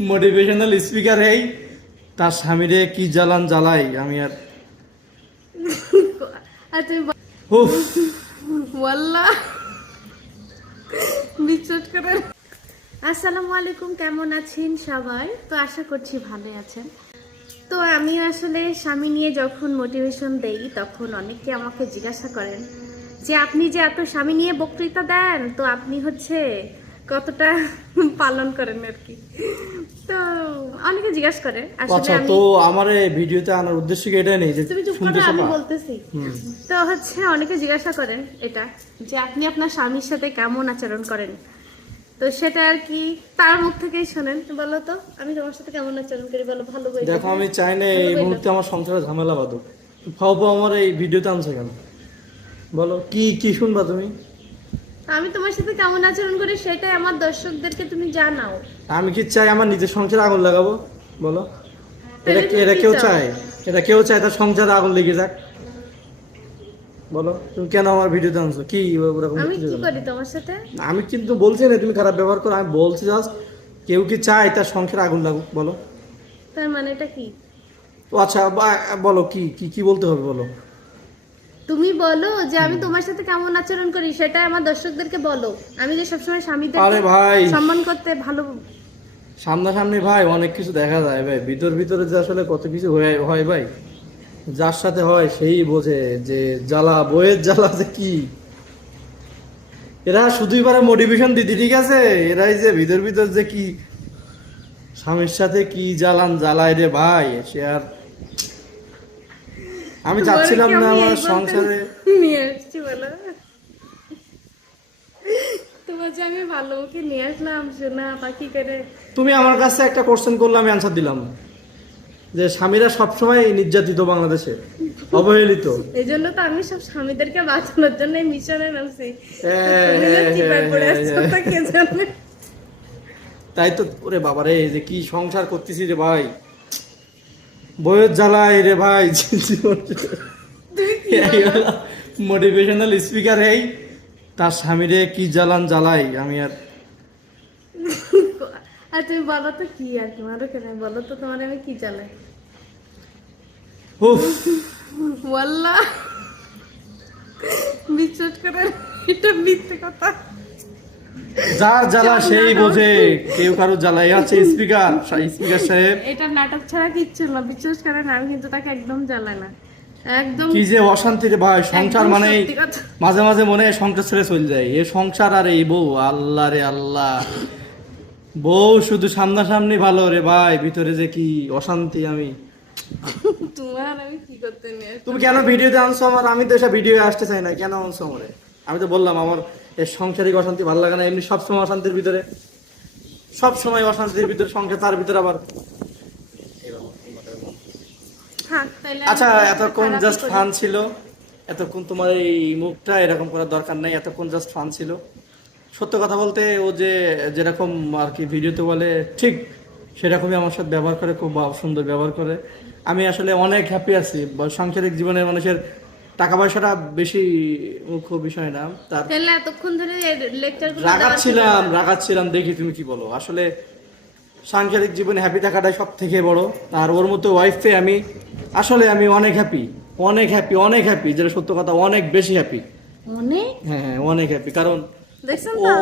Motivational speaker এই তার স্বামীরে কি জ্বালান জ্বালাই আমি আর আসসালামু আলাইকুম কেমন আছেন সবাই? তো আশা করছি ভালোই আছেন। তো আমি আসলে স্বামী নিয়ে যখন মোটিভেশন দেই তখন অনেকে আমাকে জিজ্ঞাসা করেন যে আপনি যে এত স্বামী নিয়ে বক্তৃতা দেন তো আপনি হচ্ছে কতটা পালন করেন আর কি। তো অনেকে জিজ্ঞাসা করে আচ্ছা তো আমার এই ভিডিওতে আনার উদ্দেশ্য কি এটাই নেই যে তুমি চুপ করো আমি বলতেছি। তো হচ্ছে অনেকে জিজ্ঞাসা করেন এটা যে আপনি আপনার স্বামীর সাথে কেমন আচরণ করেন? তো সেটা আর কি তার মুখ থেকেই শোনেন বলো তো আমি তোমার সাথে কেমন আচরণ করি বলো ভালো বই দেখো আমি চাই না এই মুহূর্তে আমার সংসারে ঝামেলা বাঁধুক। ফাও আমার এই ভিডিওতে আনছে কেন? বলো কি কি শুনবা তুমি? আমি তোমার সাথে কেমন আচরণ করি সেটাই আমার দর্শকদেরকে তুমি জানাও। আমি কি চাই আমার নিজের সংসারে আগুন লাগাবো? বলো। এটা এটা কেউ চায়? এটা কেউ চায় তার সংসারে আগুন লেগে যাক? বলো। তুমি কেন আমার ভিডিওতে আনছো কি ওরকম আমি কি করি তোমার সাথে? আমি কিন্তু বলছি না তুমি খারাপ ব্যবহার করো আমি বলছি জাস্ট কেউ কি চায় তার সংসারে আগুন লাগুক বলো। তার মানেটা কি? তো আচ্ছা বলো কি কি কি বলতে হবে বলো। তুমি বলো যে আমি তোমার সাথে কেমন আচরণ করি সেটাই আমার দর্শকদেরকে বলো। আমি যে সবসময় আরে স্বামীদের ভাই। সম্মান করতে ভালো সামনাসামনি ভাই অনেক কিছু দেখা যায় ভাই। ভিতর ভিতরে যে আসলে কত কিছু হয় ভাই যার সাথে হয় সেই বোঝে যে জ্বালা বইয়ের জ্বালা যে কি। এরা শুধুই পারে মোটিভেশন দিদি ঠিক আছে? এরাই যে ভিতর ভিতর যে কি স্বামীর সাথে কি জ্বালান জ্বালায় রে ভাই সে আর আমি চাচ্ছিলাম না আমার সংসারে। নিয়ে আসছি বলো? তোমার যে আমি ভালো মুখে নিয়ে আসলাম সোনা পাখি করে? তুমি আমার কাছে একটা কোশ্চেন করলে আমি অ্যান্সার দিলাম। যে স্বামীরা সবসময় নির্যাতিত বাংলাদেশে অবহেলিত। এই জন্য তো আমি সব স্বামীদেরকে বাঁচানোর জন্য মিশনে নামছি। তাই তো ওরে বাবা রে যে কি সংসার করতেছি রে ভাই। বইয়ের জ্বালাই রে ভাই মোটিভেশনাল স্পিকার এই তার স্বামীরে কি জ্বালান জ্বালাই আমি আর আর তুমি বলো তো কি আর কি মারো কেন? বলো তো তোমার আমি কি চালাই উফ। ওয়াল্লাহ। বিশ্বাস করে এটা মিথ্যে কথা। যার জ্বালা সেই বোঝে। কেউ কারও জ্বালাই আছে স্পিকার। স্পিকার সাহেব। এটা নাটক ছাড়া কিচ্ছু না বিশ্বাস করেন আমি কিন্তু তাকে একদম জ্বালাই না। একদম কি যে অশান্তি রে ভাই সংসার মানে মাঝে মাঝে মনে সংসার ছেড়ে চলে যায়। এ সংসার আর এই বউ আল্লাহ রে আল্লাহ। বউ শুধু সামনাসামনি ভালো রে ভাই ভিতরে যে কি অশান্তি আমি। তোমার আমি কি করতে তুমি কেন ভিডিওতে আনছো আমার? আমি তো এসব ভিডিও আসতে চাই না কেন আনছো আমারে? আমি তো বললাম আমার এই সংসারিক অশান্তি ভালো লাগে না এমনি সবসময় অশান্তির ভিতরে। সব সময় অশান্তির ভিতরে সংসার তার ভিতরে আবার। আচ্ছা এতক্ষণ জাস্ট। ফান ছিল। এতক্ষণ তোমার এই মুখটা এরকম করার দরকার নাই এতক্ষণ জাস্ট ফান ছিল। সত্য কথা বলতে ও যে যেরকম আর কি ভিডিওতে বলে ঠিক সেরকমই আমার সাথে ব্যবহার করে খুব সুন্দর ব্যবহার করে। আমি আসলে অনেক হ্যাপি আছি সাংসারিক জীবনের মানুষের টাকা পয়সাটা বেশি মুখ্য বিষয় না। তার তাহলে এতক্ষণ ধরে রাগাচ্ছিলাম রাগাচ্ছিলাম দেখি তুমি কি বলো। আসলে সাংসারিক জীবনে হ্যাপি থাকাটাই সব থেকে বড়। আর ওর মতো ওয়াইফে আমি আসলে আমি অনেক হ্যাপি অনেক হ্যাপি অনেক হ্যাপি যেটা সত্য কথা অনেক বেশি হ্যাপি অনেক? হ্যাঁ অনেক হ্যাপি কারণ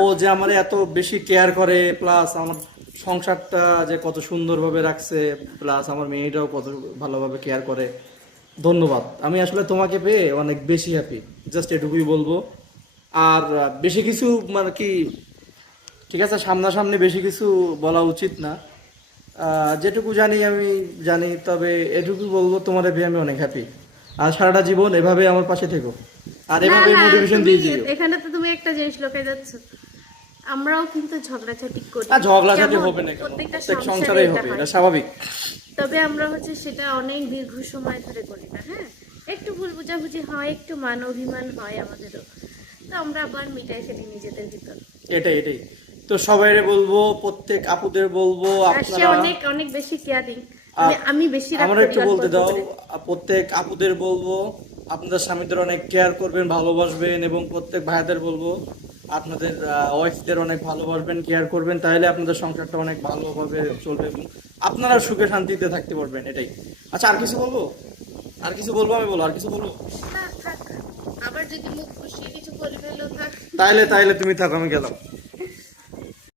ও যে আমার এত বেশি কেয়ার করে প্লাস আমার সংসারটা যে কত সুন্দরভাবে রাখছে প্লাস আমার মেয়েটাও কত ভালোভাবে কেয়ার করে। ধন্যবাদ। আমি আসলে তোমাকে পেয়ে অনেক বেশি হ্যাপি জাস্ট এটুকুই বলব। আর বেশি কিছু মানে কি ঠিক আছে সামনাসামনি বেশি কিছু বলা উচিত না। যেটুকু জানি আমি জানি তবে এটুকু বলব তোমার পেয়ে আমি অনেক হ্যাপি আর সারাটা জীবন এভাবে আমার পাশে থেকো। আর এভাবে মোটিভেশন দিয়ে দিও এখানে তো তুমি একটা জিনিস লোকে যাচ্ছ। আমরাও কিন্তু ঝগড়াঝাটি করি। আর ঝগড়াঝাটি? হবে না প্রত্যেকটা সংসারেই হবে এটা স্বাভাবিক। তবে আমরা হচ্ছে সেটা অনেক দীর্ঘ সময় ধরে করি না হ্যাঁ? একটু ভুল বোঝাবুঝি হয় একটু মান অভিমান হয় আমাদেরও। তো আমরা আবার মিটাই ফেলি নিজেদের ভিতর। এটাই এটাই। তো সবাইরে বলব প্রত্যেক আপুদের বলব আপনারা অনেক অনেক বেশি কেয়ারিং আ- আমি বেশি আমার একটু বলতে দাও প্রত্যেক আপুদের বলব আপনাদের স্বামীদের অনেক কেয়ার করবেন ভালোবাসবেন এবং প্রত্যেক ভাইদের বলব আপনাদের ওয়াইফদের অনেক ভালোবাসবেন কেয়ার করবেন তাহলে আপনাদের সংসারটা অনেক ভালোভাবে চলবে এবং আপনারা সুখে শান্তিতে থাকতে পারবেন এটাই। আচ্ছা আর কিছু বলব? আর কিছু বলব আমি বলো আর কিছু বলব? আবার যদি মুখ খুশি কিছু বলে ফেলো তাহলে তাহলে তাইলে তুমি থাকো আমি গেলাম।